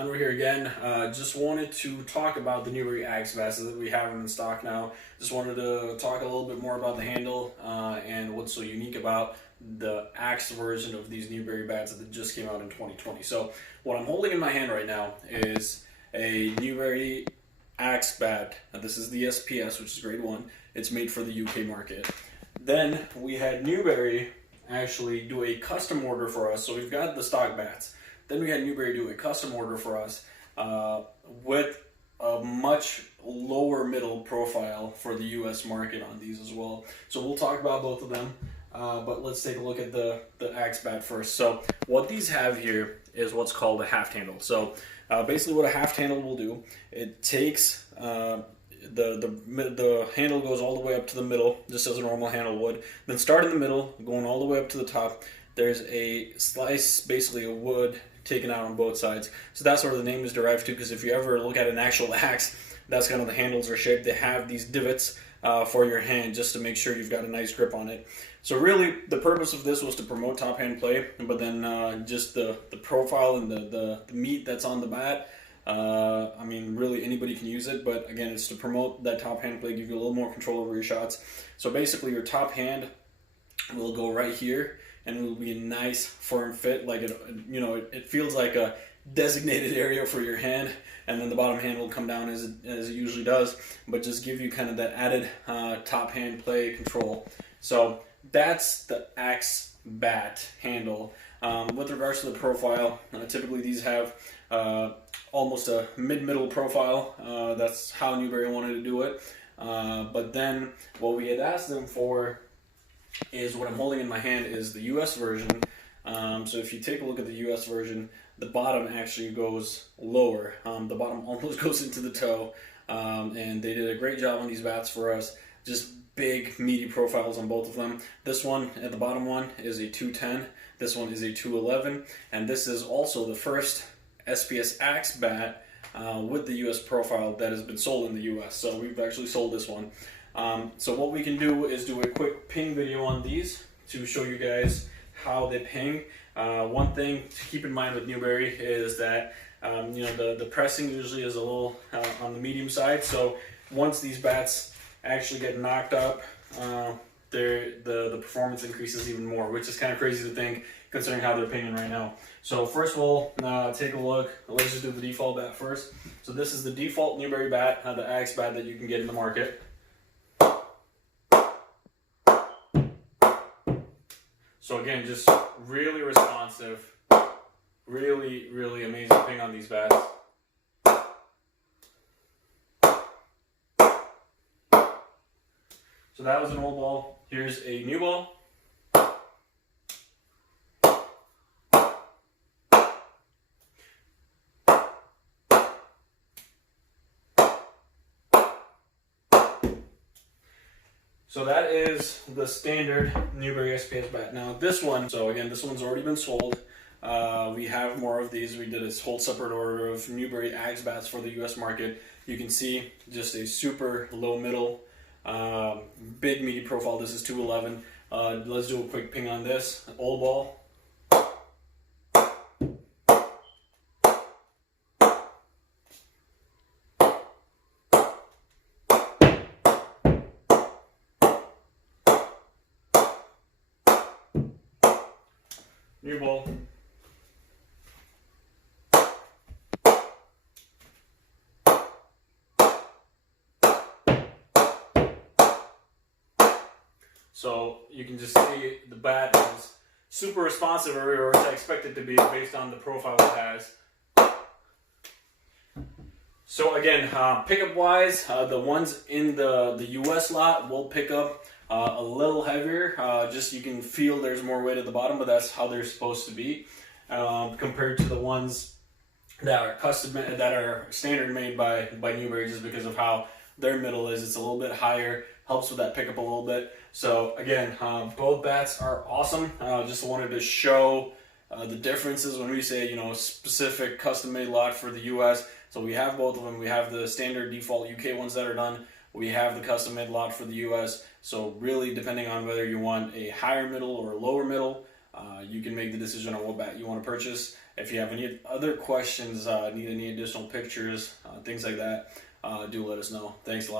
and we're here again. Just wanted to talk about the Newbery Axe bats that we have them in stock now. Just wanted to talk a little bit more about the handle and what's so unique about the Axe version of these Newbery bats that just came out in 2020. So what I'm holding in my hand right now is a Newbery Axe bat. This is the SPS, which is grade 1. It's made for the UK market. Then we had Newbery actually do a custom order for us. So we've got the stock bats. Then we had Newbery do a custom order for us with a much lower middle profile for the US market on these as well. So we'll talk about both of them, but let's take a look at the Axe bat first. So what these have here is what's called a Haft handle. So basically what a Haft handle will do, it takes the handle goes all the way up to the middle, just as a normal handle would. Then start in the middle, going all the way up to the top. There's a slice, basically a wood, taken out on both sides. So that's where the name is derived to, because if you ever look at an actual axe, that's kind of the handles are shaped. They have these divots for your hand just to make sure you've got a nice grip on it. So really the purpose of this was to promote top hand play, but then just the profile and the meat that's on the bat, I mean really anybody can use it, but again it's to promote that top hand play, give you a little more control over your shots. So basically your top hand will go right here, and it will be a nice firm fit, like it feels like a designated area for your hand, and then the bottom hand will come down as it usually does, but just give you kind of that added top hand play control. So that's the Axe bat handle. With regards to the profile, typically these have almost a mid-middle profile. That's how Newbery wanted to do it. But then what we had asked them for is what I'm holding in my hand is the US version. So if you take a look at the US version, the bottom actually goes lower. The bottom almost goes into the toe, and they did a great job on these bats for us. Just big meaty profiles on both of them. This one at the bottom one is a 210, this one is a 211, and this is also the first SPS Axe bat with the US profile that has been sold in the US. So we've actually sold this one. So what we can do is do a quick ping video on these to show you guys how they ping. One thing to keep in mind with Newbery is that the pressing usually is a little on the medium side. So once these bats actually get knocked up, the performance increases even more, which is kind of crazy to think considering how they're pinging right now. So first of all, take a look. Let's just do the default bat first. So this is the default Newbery bat, the Axe bat that you can get in the market. So again, just really responsive, really amazing ping on these bats. So that was an old ball. Here's a new ball. So that is the standard Newbery SPS bat. Now this one, so again, this one's already been sold. We have more of these. We did a whole separate order of Newbery Axe bats for the US market. You can see just a super low middle, big meaty profile. This is 211. Let's do a quick ping on this. Old ball. New ball. So you can just see the bat is super responsive everywhere I expect it to be based on the profile it has. So again, pickup wise, the ones in the US lot will pick up a little heavier, just you can feel there's more weight at the bottom, but that's how they're supposed to be, compared to the ones that are custom, that are standard made by Newbery, just because of how their middle is. It's a little bit higher, helps with that pickup a little bit. So again, both bats are awesome. Just wanted to show the differences when we say, specific custom made lot for the US. So we have both of them. We have the standard default UK ones that are done. We have the custom made lot for the US. So really, depending on whether you want a higher middle or a lower middle, you can make the decision on what bat you want to purchase. If you have any other questions, need any additional pictures, things like that, do let us know. Thanks a lot.